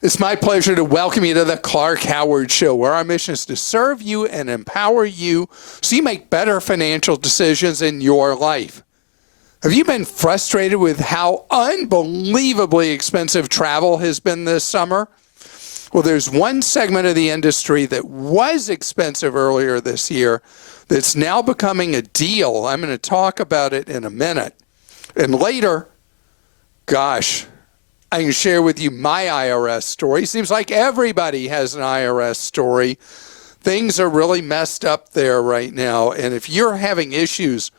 It's my pleasure to welcome you to the Clark Howard Show, where our mission is to serve you and empower you so you make better financial decisions in your life. Have you been frustrated with how unbelievably expensive travel has been this summer? Well, there's one segment of the industry that was expensive earlier this year that's now becoming a deal. I'm going to talk about it in a minute. And later, gosh, I can share with you my IRS story. Seems like everybody has an IRS story. Things are really messed up there right now. And if you're having issues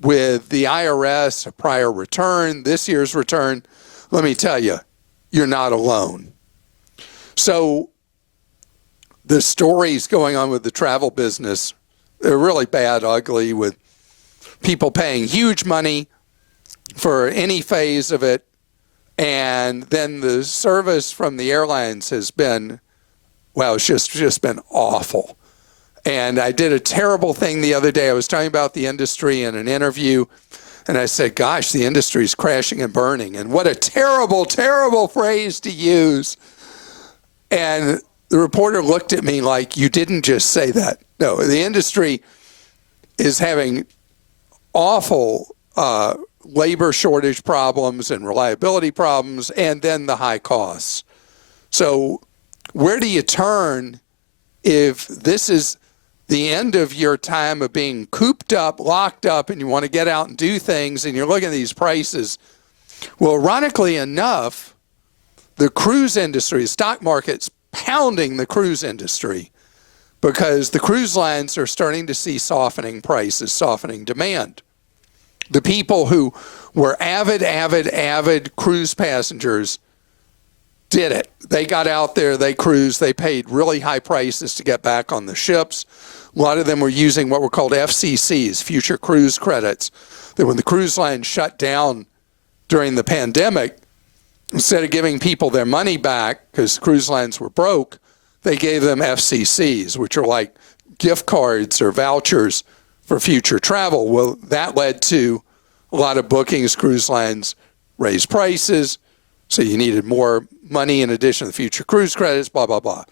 with the IRS, a prior return, this year's return, let me tell you, you're not alone. So the stories going on with the travel business, they're really bad, ugly, with people paying huge money for any phase of it. And then the service from the airlines has been, well, it's just been awful. And I did a terrible thing the other day. I was talking about the industry in an interview, and I said, gosh, the industry's crashing and burning. And what a terrible, terrible phrase to use. And the reporter looked at me like, you didn't just say that. No, the industry is having awful labor shortage problems and reliability problems, and then the high costs. So where do you turn if this is the end of your time of being cooped up, locked up, and you want to get out and do things, and you're looking at these prices? Well, ironically enough, the cruise industry, the stock market's pounding the cruise industry because the cruise lines are starting to see softening prices, softening demand. The people who were avid cruise passengers did it. They got out there, they cruised, they paid really high prices to get back on the ships. A lot of them were using what were called FCCs, future cruise credits, that when the cruise line shut down during the pandemic, instead of giving people their money back because cruise lines were broke, they gave them FCCs, which are like gift cards or vouchers for future travel. Well, that led to a lot of bookings. Cruise lines raised prices, so you needed more money in addition to the future cruise credits, blah, blah, blah.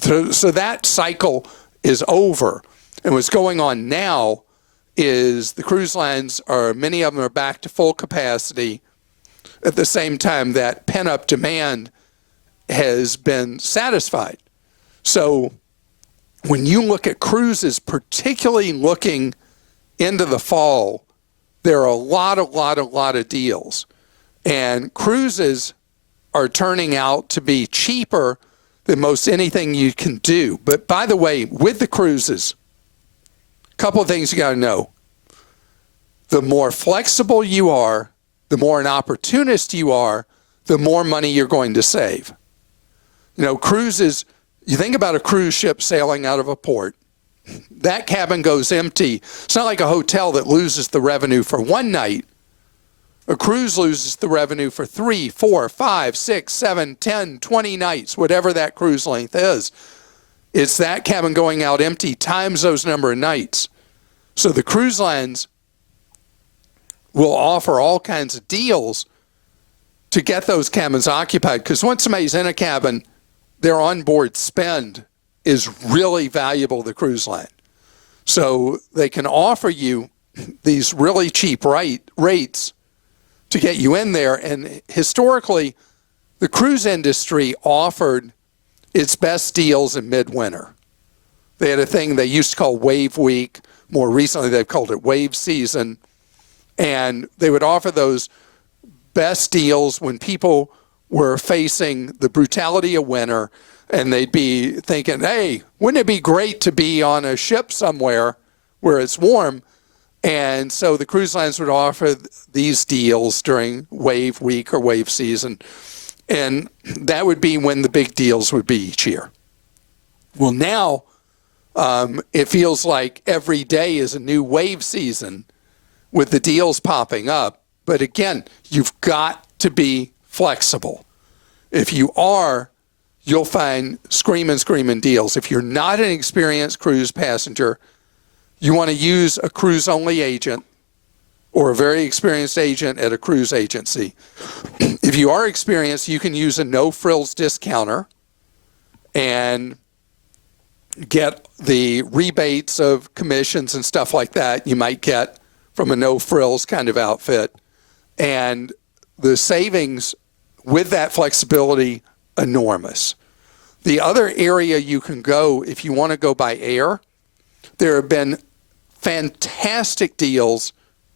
So that cycle is over. And what's going on now is the cruise lines many of them are back to full capacity at the same time that pent-up demand has been satisfied. So when you look at cruises, particularly looking into the fall, there are a lot of deals. And cruises are turning out to be cheaper than most anything you can do. But by the way, with the cruises, a couple of things you got to know. The more flexible you are, the more an opportunist you are, the more money you're going to save. You know, cruises, you think about a cruise ship sailing out of a port. That cabin goes empty. It's not like a hotel that loses the revenue for one night. A cruise loses the revenue for 3, 4, 5, 6, 7, 10, 20 nights, whatever that cruise length is. It's that cabin going out empty times those number of nights. So the cruise lines will offer all kinds of deals to get those cabins occupied, because once somebody's in a cabin, their onboard spend is really valuable to the cruise line. So they can offer you these really cheap rates to get you in there. And historically, the cruise industry offered its best deals in midwinter. They had a thing they used to call Wave Week. More recently, they've called it Wave Season. And they would offer those best deals when people were facing the brutality of winter, and they'd be thinking, hey, wouldn't it be great to be on a ship somewhere where it's warm? And so the cruise lines would offer these deals during Wave Week or Wave Season, and that would be when the big deals would be each year. Well, now it feels like every day is a new wave season with the deals popping up. But again, you've got to be flexible. If you are, you'll find screaming deals. If you're not an experienced cruise passenger, you want to use a cruise-only agent or a very experienced agent at a cruise agency. If you are experienced, you can use a no-frills discounter and get the rebates of commissions and stuff like that you might get from a no-frills kind of outfit. And the savings with that flexibility, enormous. The other area you can go if you want to go by air, there have been fantastic deals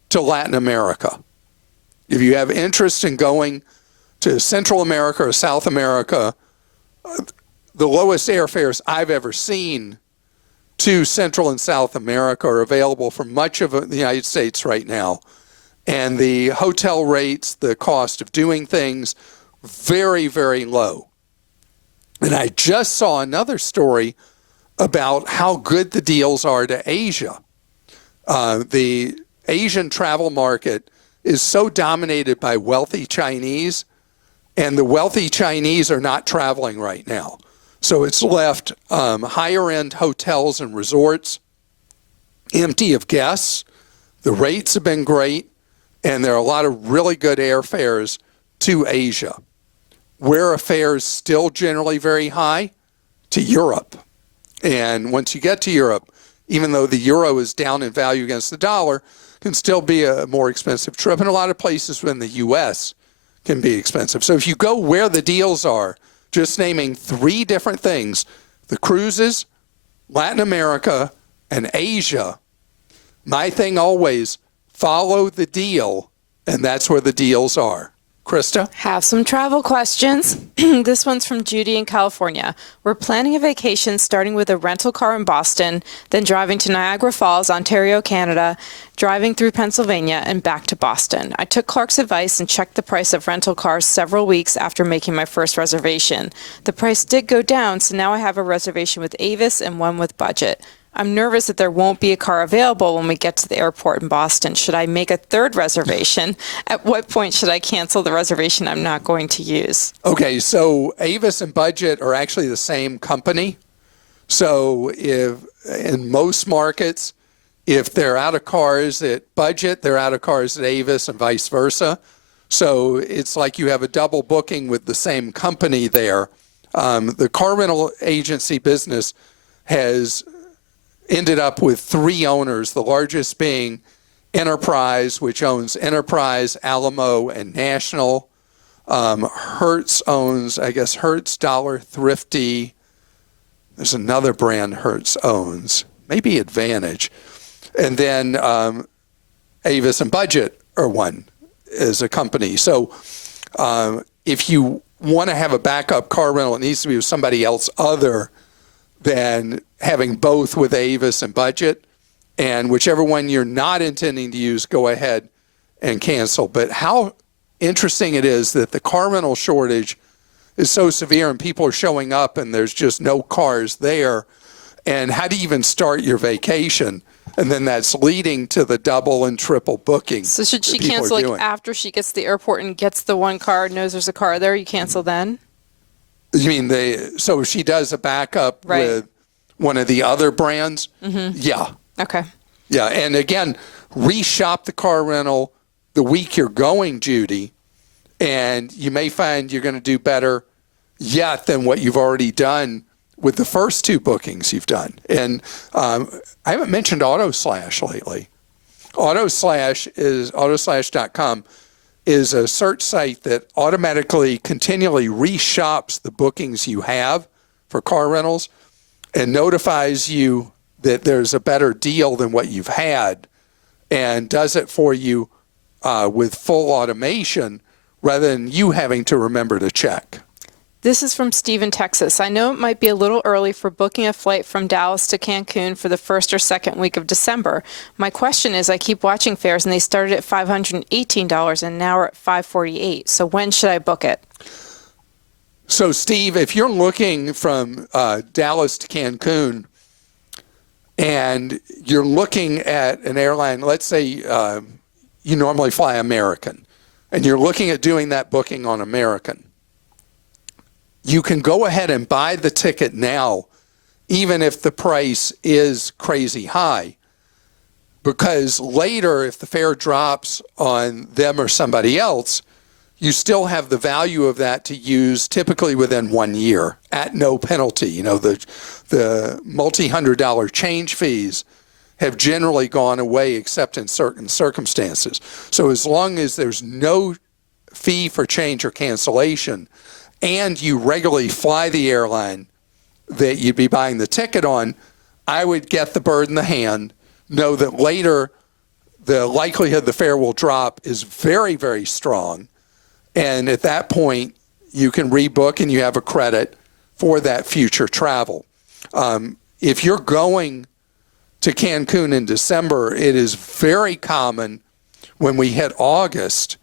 to Latin America. If you have interest in going to Central America or South America, the lowest airfares I've ever seen to Central and South America are available for much of the United States right now. And the hotel rates, the cost of doing things, very, very low. And I just saw another story about how good the deals are to Asia. The Asian travel market is so dominated by wealthy Chinese, and the wealthy Chinese are not traveling right now. So it's left higher-end hotels and resorts empty of guests. The rates have been great, and there are a lot of really good airfares to Asia. Where are fares still generally very high? To Europe. And once you get to Europe, even though the euro is down in value against the dollar, can still be a more expensive trip. And a lot of places in the U.S. can be expensive. So if you go where the deals are, just naming 3 different things, the cruises, Latin America, and Asia, my thing always, follow the deal, and that's where the deals are. Christa? Have some travel questions. This one's from Judy in California. We're planning a vacation starting with a rental car in Boston, then driving to Niagara Falls, Ontario, Canada, driving through Pennsylvania, and back to Boston. I took Clark's advice and checked the price of rental cars several weeks after making my first reservation. The price did go down, so now I have a reservation with Avis and one with Budget. I'm nervous that there won't be a car available when we get to the airport in Boston. Should I make a third reservation? At what point should I cancel the reservation I'm not going to use? Okay, so Avis and Budget are actually the same company. So if in most markets, if they're out of cars at Budget, they're out of cars at Avis and vice versa. So it's like you have a double booking with the same company there. The car rental agency business has ended up with 3 owners, the largest being Enterprise, which owns Enterprise, Alamo, and National. Hertz owns, I guess, Hertz, Dollar, Thrifty. There's another brand Hertz owns, maybe Advantage. And then Avis and Budget are one as a company. So if you want to have a backup car rental, it needs to be with somebody else other than having both with Avis and Budget. And whichever one you're not intending to use, go ahead and cancel. But how interesting it is that the car rental shortage is so severe and people are showing up and there's just no cars there. And how do you even start your vacation? And then that's leading to the double and triple bookings. So should she cancel after she gets to the airport and gets the one car, knows there's a car there, you cancel then? You mean so if she does a backup with one of the other brands? Mm-hmm. Yeah. Okay. Yeah. And again, reshop the car rental the week you're going, Judy, and you may find you're going to do better yet than what you've already done with the first 2 bookings you've done. And I haven't mentioned AutoSlash lately. Autoslash.com is a search site that automatically, continually reshops the bookings you have for car rentals and notifies you that there's a better deal than what you've had and does it for you with full automation rather than you having to remember to check. This is from Steve in Texas. I know it might be a little early for booking a flight from Dallas to Cancun for the first or second week of December. My question is, I keep watching fares and they started at $518 and now are at $548. So when should I book it? So Steve, if you're looking from Dallas to Cancun and you're looking at an airline, let's say you normally fly American and you're looking at doing that booking on American, you can go ahead and buy the ticket now, even if the price is crazy high. because later, if the fare drops on them or somebody else, you still have the value of that to use typically within 1 year at no penalty. You know, the multi-$100 change fees have generally gone away except in certain circumstances. So as long as there's no fee for change or cancellation and you regularly fly the airline that you'd be buying the ticket on, I would get the bird in the hand, know that later the likelihood the fare will drop is very, very strong. And at that point, you can rebook and you have a credit for that future travel. If you're going to Cancun in December, it is very common when we hit August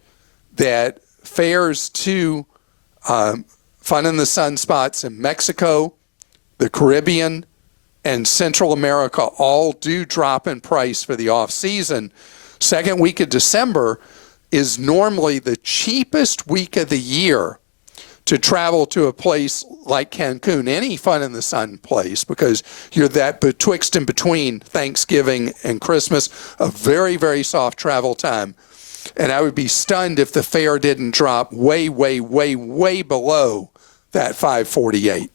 that fares to fun in the sun spots in Mexico, the Caribbean, and Central America all do drop in price for the off season. Second week of December is normally the cheapest week of the year to travel to a place like Cancun, any fun in the sun place, because you're that betwixt and between Thanksgiving and Christmas, a very, very soft travel time. And I would be stunned if the fare didn't drop way, way, way, way below that $548.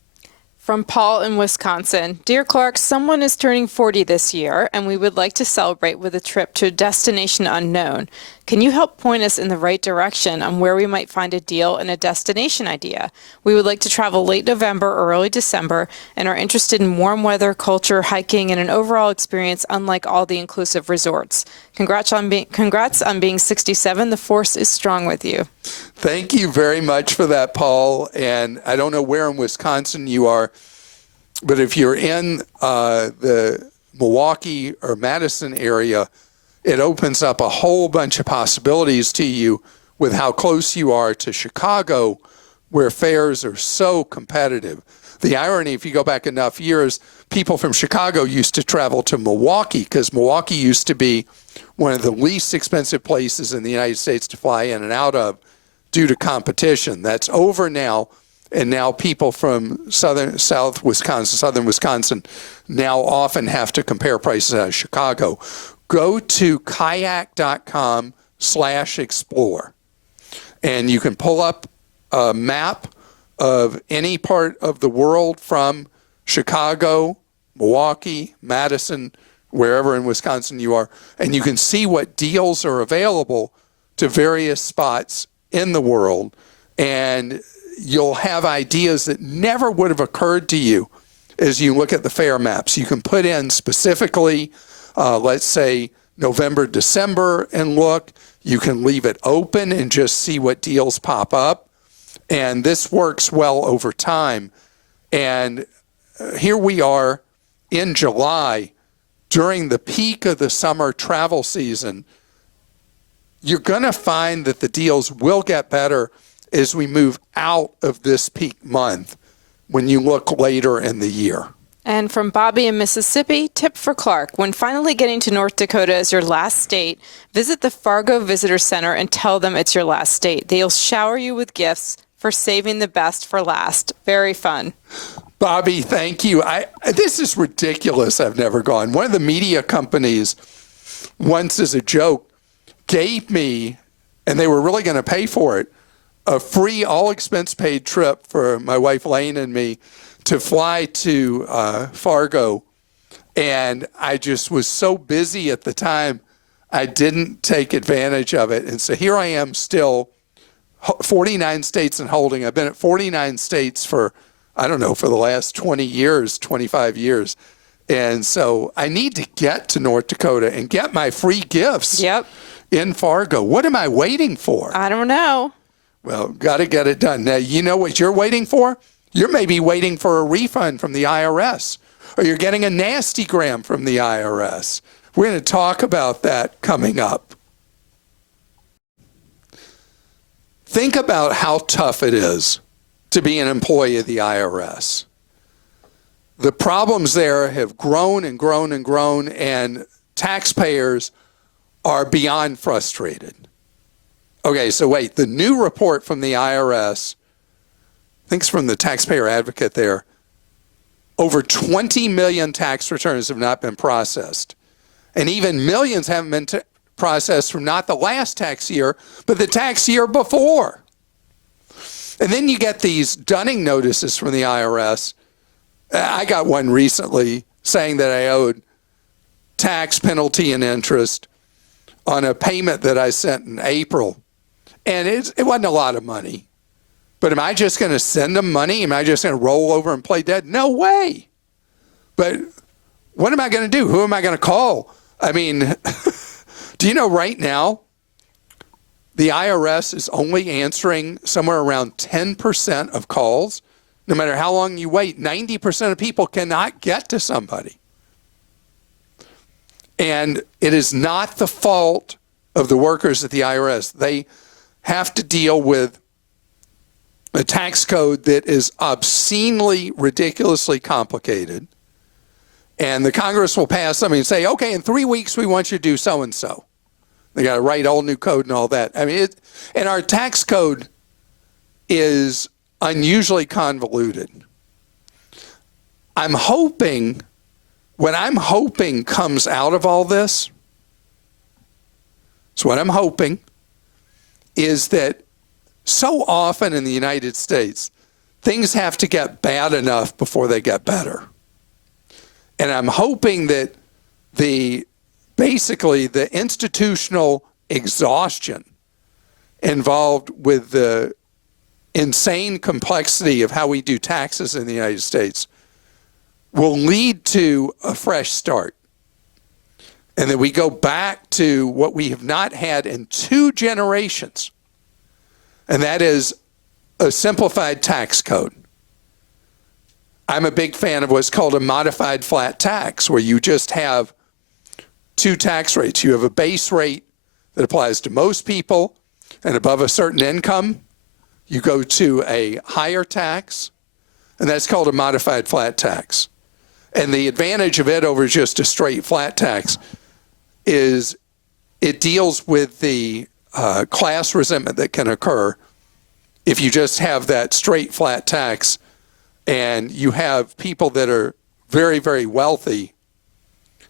From Paul in Wisconsin. Dear Clark, someone is turning 40 this year, and we would like to celebrate with a trip to a destination unknown. Can you help point us in the right direction on where we might find a deal and a destination idea? We would like to travel late November or early December and are interested in warm weather, culture, hiking, and an overall experience unlike all the inclusive resorts. Congrats on being 67. The force is strong with you. Thank you very much for that, Paul. And I don't know where in Wisconsin you are, but if you're in the Milwaukee or Madison area, it opens up a whole bunch of possibilities to you with how close you are to Chicago, where fares are so competitive. The irony, if you go back enough years, people from Chicago used to travel to Milwaukee because Milwaukee used to be one of the least expensive places in the United States to fly in and out of due to competition. That's over now, and now people from southern Wisconsin now often have to compare prices out of Chicago. Go to kayak.com/explore, and you can pull up a map of any part of the world from Chicago, Milwaukee, Madison, wherever in Wisconsin you are, and you can see what deals are available to various spots in the world, and you'll have ideas that never would have occurred to you as you look at the fare maps. You can put in specifically, let's say, November, December, and look. You can leave it open and just see what deals pop up, and this works well over time. And here we are in July, during the peak of the summer travel season. You're going to find that the deals will get better as we move out of this peak month when you look later in the year. And from Bobby in Mississippi, tip for Clark. When finally getting to North Dakota as your last state, visit the Fargo Visitor Center and tell them it's your last state. They'll shower you with gifts for saving the best for last. Very fun. Bobby, thank you. This is ridiculous. I've never gone. One of the media companies once, as a joke, gave me, and they were really going to pay for it, a free all-expense-paid trip for my wife Lane and me to fly to Fargo. And I just was so busy at the time, I didn't take advantage of it. And so here I am still, 49 states and holding. I've been at 49 states for, I don't know, for the last 20 years, 25 years. And so I need to get to North Dakota and get my free gifts in Fargo. What am I waiting for? I don't know. Well, got to get it done. Now, you know what you're waiting for? You're maybe waiting for a refund from the IRS, or you're getting a nasty gram from the IRS. We're going to talk about that coming up. Think about how tough it is to be an employee of the IRS. The problems there have grown and grown and grown, and taxpayers are beyond frustrated. Okay, so wait, the new report from the IRS, I think it's from the taxpayer advocate there, over 20 million tax returns have not been processed. And even millions haven't been processed from not the last tax year, but the tax year before. And then you get these dunning notices from the IRS. I got one recently saying that I owed tax, penalty, and interest on a payment that I sent in April. And it wasn't a lot of money. But am I just going to send them money? Am I just going to roll over and play dead? No way. But what am I going to do? Who am I going to call? I mean, do you know right now, the IRS is only answering somewhere around 10% of calls. No matter how long you wait, 90% of people cannot get to somebody. And it is not the fault of the workers at the IRS. They have to deal with a tax code that is obscenely, ridiculously complicated. And the Congress will pass something and say, okay, in 3 weeks, we want you to do so-and-so. They got to write all new code and all that. I mean, and our tax code is unusually convoluted. What I'm hoping comes out of all this, so what I'm hoping is that so often in the United States, things have to get bad enough before they get better. And I'm hoping that basically the institutional exhaustion involved with the insane complexity of how we do taxes in the United States will lead to a fresh start. And that we go back to what we have not had in 2 generations, and that is a simplified tax code. I'm a big fan of what's called a modified flat tax, where you just have 2 tax rates. You have a base rate that applies to most people, and above a certain income, you go to a higher tax, and that's called a modified flat tax. And the advantage of it over just a straight flat tax is it deals with the class resentment that can occur if you just have that straight flat tax and you have people that are very, very wealthy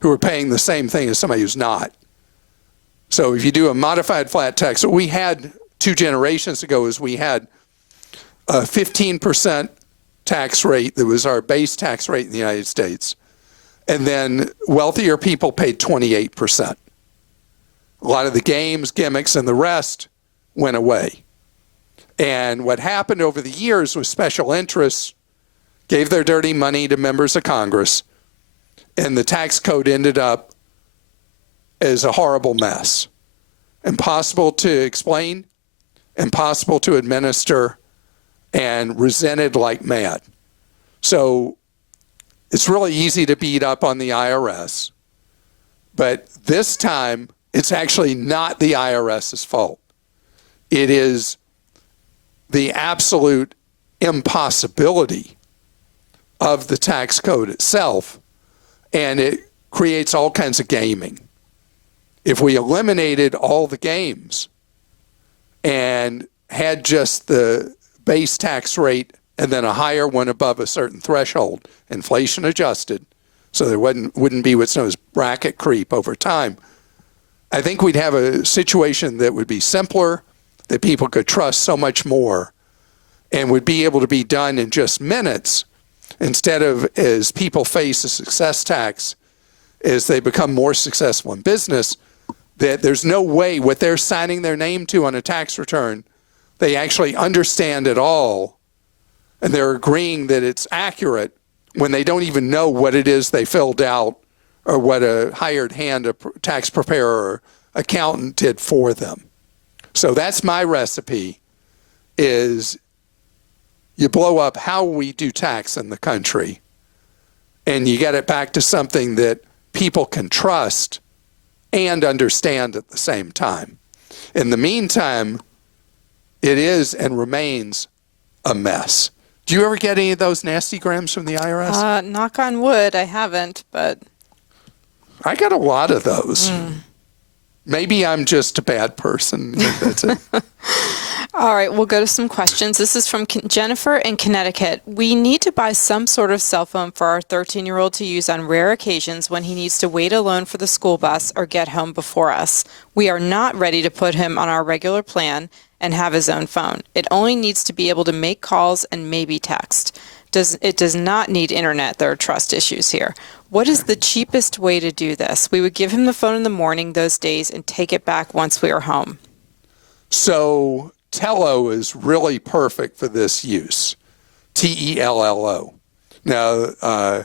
who are paying the same thing as somebody who's not. So if you do a modified flat tax, what we had 2 generations ago is we had a 15% tax rate that was our base tax rate in the United States. And then wealthier people paid 28%. A lot of the games, gimmicks, and the rest went away. And what happened over the years was special interests gave their dirty money to members of Congress, and the tax code ended up as a horrible mess. Impossible to explain, impossible to administer, and resented like mad. So it's really easy to beat up on the IRS, but this time it's actually not the IRS's fault. It is the absolute impossibility of the tax code itself, and it creates all kinds of gaming. If we eliminated all the games and had just the base tax rate and then a higher one above a certain threshold, inflation adjusted, so there wouldn't be what's known as bracket creep over time, I think we'd have a situation that would be simpler, that people could trust so much more, and would be able to be done in just minutes, instead of as people face a success tax as they become more successful in business, that there's no way what they're signing their name to on a tax return, they actually understand at all, and they're agreeing that it's accurate when they don't even know what it is they filled out or what a hired hand, a tax preparer or accountant did for them. So that's my recipe, is you blow up how we do tax in the country, and you get it back to something that people can trust and understand at the same time. In the meantime, it is and remains a mess. Do you ever get any of those nasty grams from the IRS? Knock on wood, I haven't, but I got a lot of those. Maybe I'm just a bad person. That's it. All right, we'll go to some questions. This is from Jennifer in Connecticut. We need to buy some sort of cell phone for our 13-year-old to use on rare occasions when he needs to wait alone for the school bus or get home before us. We are not ready to put him on our regular plan and have his own phone. It only needs to be able to make calls and maybe text. It does not need internet. There are trust issues here. What is the cheapest way to do this? We would give him the phone in the morning those days and take it back once we are home. So Tello is really perfect for this use. Tello. Now,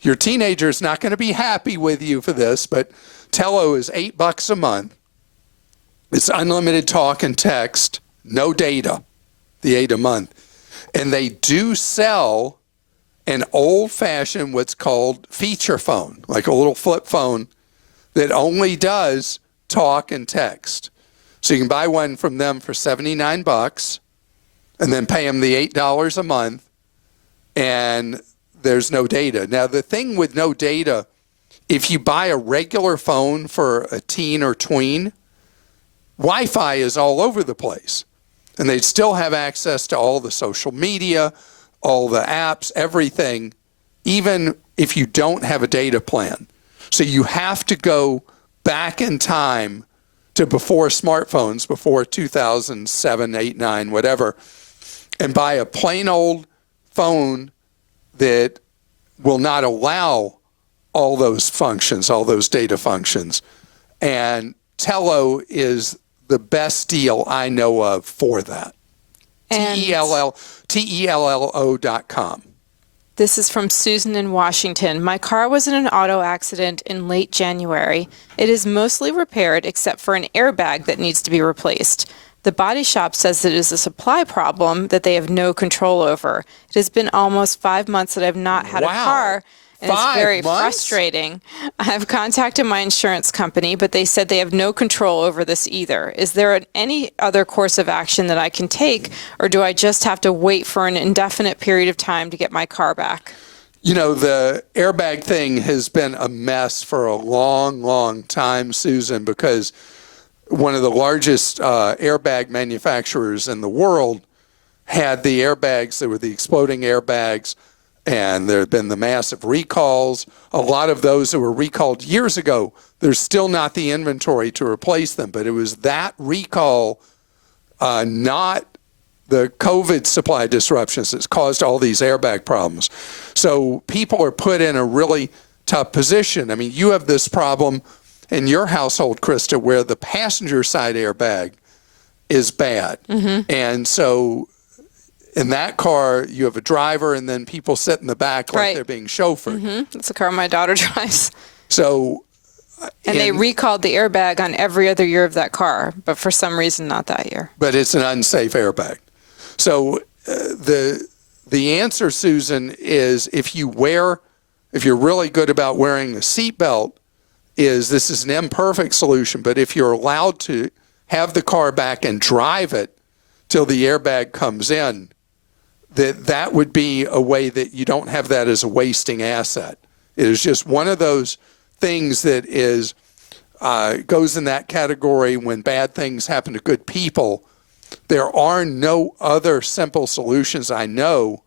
your teenager is not going to be happy with you for this, but Tello is $8 a month. It's unlimited talk and text, no data, the $8 a month. And they do sell an old-fashioned what's called feature phone, like a little flip phone that only does talk and text. So you can buy one from them for $79 and then pay them the $8 a month, and there's no data. Now, the thing with no data, if you buy a regular phone for a teen or tween, Wi-Fi is all over the place. And they'd still have access to all the social media, all the apps, everything, even if you don't have a data plan. So you have to go back in time to before smartphones, before 2007, 8, 9, whatever, and buy a plain old phone that will not allow all those functions, all those data functions. And Tello is the best deal I know of for that. Tello.com. This is from Susan in Washington. My car was in an auto accident in late January. It is mostly repaired except for an airbag that needs to be replaced. The body shop says it is a supply problem that they have no control over. It has been almost 5 months that I've not had a car. And it's very frustrating. I have contacted my insurance company, but they said they have no control over this either. Is there any other course of action that I can take, or do I just have to wait for an indefinite period of time to get my car back? You know, the airbag thing has been a mess for a long, long time, Susan, because one of the largest airbag manufacturers in the world had the airbags. They were the exploding airbags. And there have been the massive recalls. A lot of those that were recalled years ago, there's still not the inventory to replace them. But it was that recall, not the COVID supply disruptions, that's caused all these airbag problems. So people are put in a really tough position. I mean, you have this problem in your household, Christa, where the passenger side airbag is bad. Mm-hmm. And so in that car, you have a driver, and then people sit in the back like they're being chauffeured. Mm-hmm. That's the car my daughter drives. So, and they recalled the airbag on every other year of that car, but for some reason, not that year. But it's an unsafe airbag. So the answer, Susan, is if you're really good about wearing a seatbelt, this is an imperfect solution. But if you're allowed to have the car back and drive it till the airbag comes in, that would be a way that you don't have that as a wasting asset. It is just one of those things that goes in that category when bad things happen to good people. There are no other simple solutions I know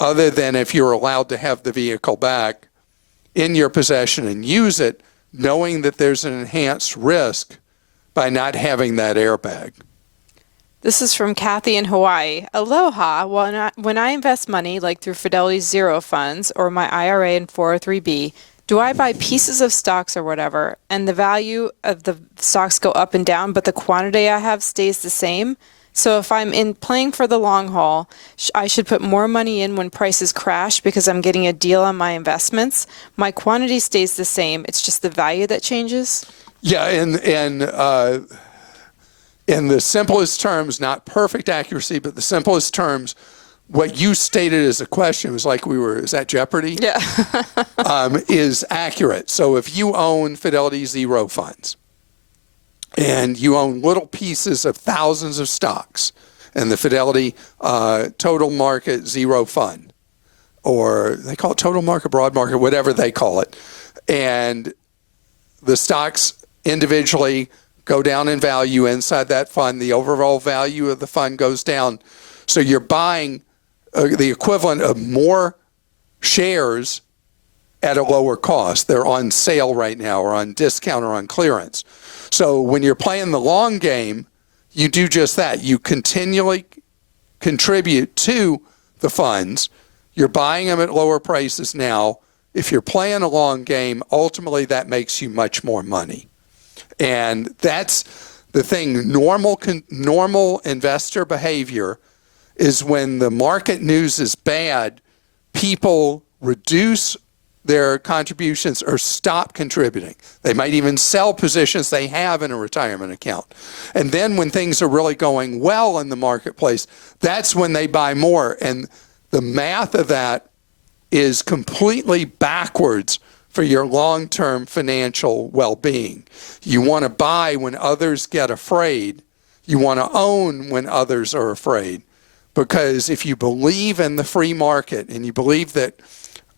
other than if you're allowed to have the vehicle back in your possession and use it, knowing that there's an enhanced risk by not having that airbag. This is from Kathy in Hawaii. Aloha. When I invest money, like through Fidelity's Zero funds or my IRA and 403b, do I buy pieces of stocks or whatever, and the value of the stocks go up and down, but the quantity I have stays the same? So if I'm playing for the long haul, I should put more money in when prices crash because I'm getting a deal on my investments. My quantity stays the same. It's just the value that changes? Yeah, in the simplest terms, not perfect accuracy, but the simplest terms, what you stated as a question was like is that Jeopardy? Yeah. Is accurate. So if you own Fidelity Zero funds and you own little pieces of thousands of stocks in the Fidelity Total Market Zero Fund, or they call it Total Market, Broad Market, whatever they call it, and the stocks individually go down in value inside that fund. The overall value of the fund goes down. So you're buying the equivalent of more shares at a lower cost. They're on sale right now, or on discount, or on clearance. So when you're playing the long game, you do just that. You continually contribute to the funds. You're buying them at lower prices now. If you're playing a long game, ultimately that makes you much more money. And that's the thing. Normal investor behavior is when the market news is bad, people reduce their contributions or stop contributing. They might even sell positions they have in a retirement account. And then when things are really going well in the marketplace, that's when they buy more. And the math of that is completely backwards for your long-term financial well-being. You want to buy when others get afraid. You want to own when others are afraid. Because if you believe in the free market and you believe that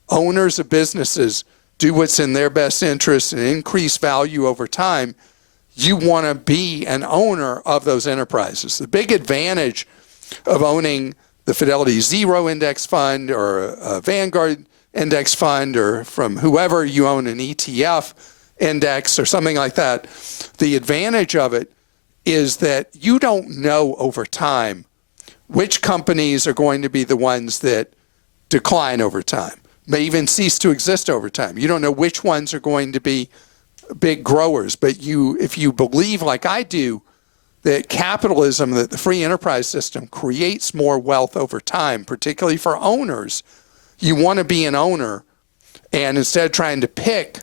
owners of businesses do what's in their best interest and increase value over time, you want to be an owner of those enterprises. The big advantage of owning the Fidelity Zero Index Fund or a Vanguard Index Fund, or from whoever you own an ETF index or something like that, the advantage of it is that you don't know over time which companies are going to be the ones that decline over time, may even cease to exist over time. You don't know which ones are going to be big growers, but if you believe, like I do, that capitalism, that the free enterprise system creates more wealth over time, particularly for owners, you want to be an owner, and instead of trying to pick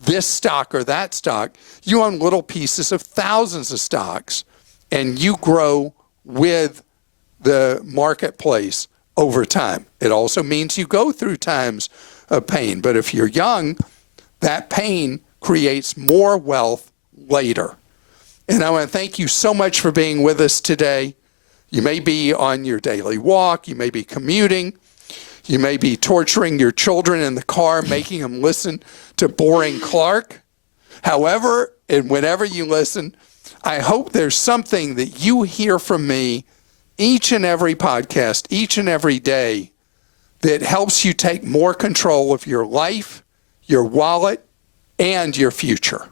this stock or that stock, you own little pieces of thousands of stocks, and you grow with the marketplace over time. It also means you go through times of pain, but if you're young, that pain creates more wealth later. And I want to thank you so much for being with us today. You may be on your daily walk, you may be commuting, you may be torturing your children in the car, making them listen to boring Clark. However, and whenever you listen, I hope there's something that you hear from me each and every podcast, each and every day, that helps you take more control of your life, your wallet, and your future.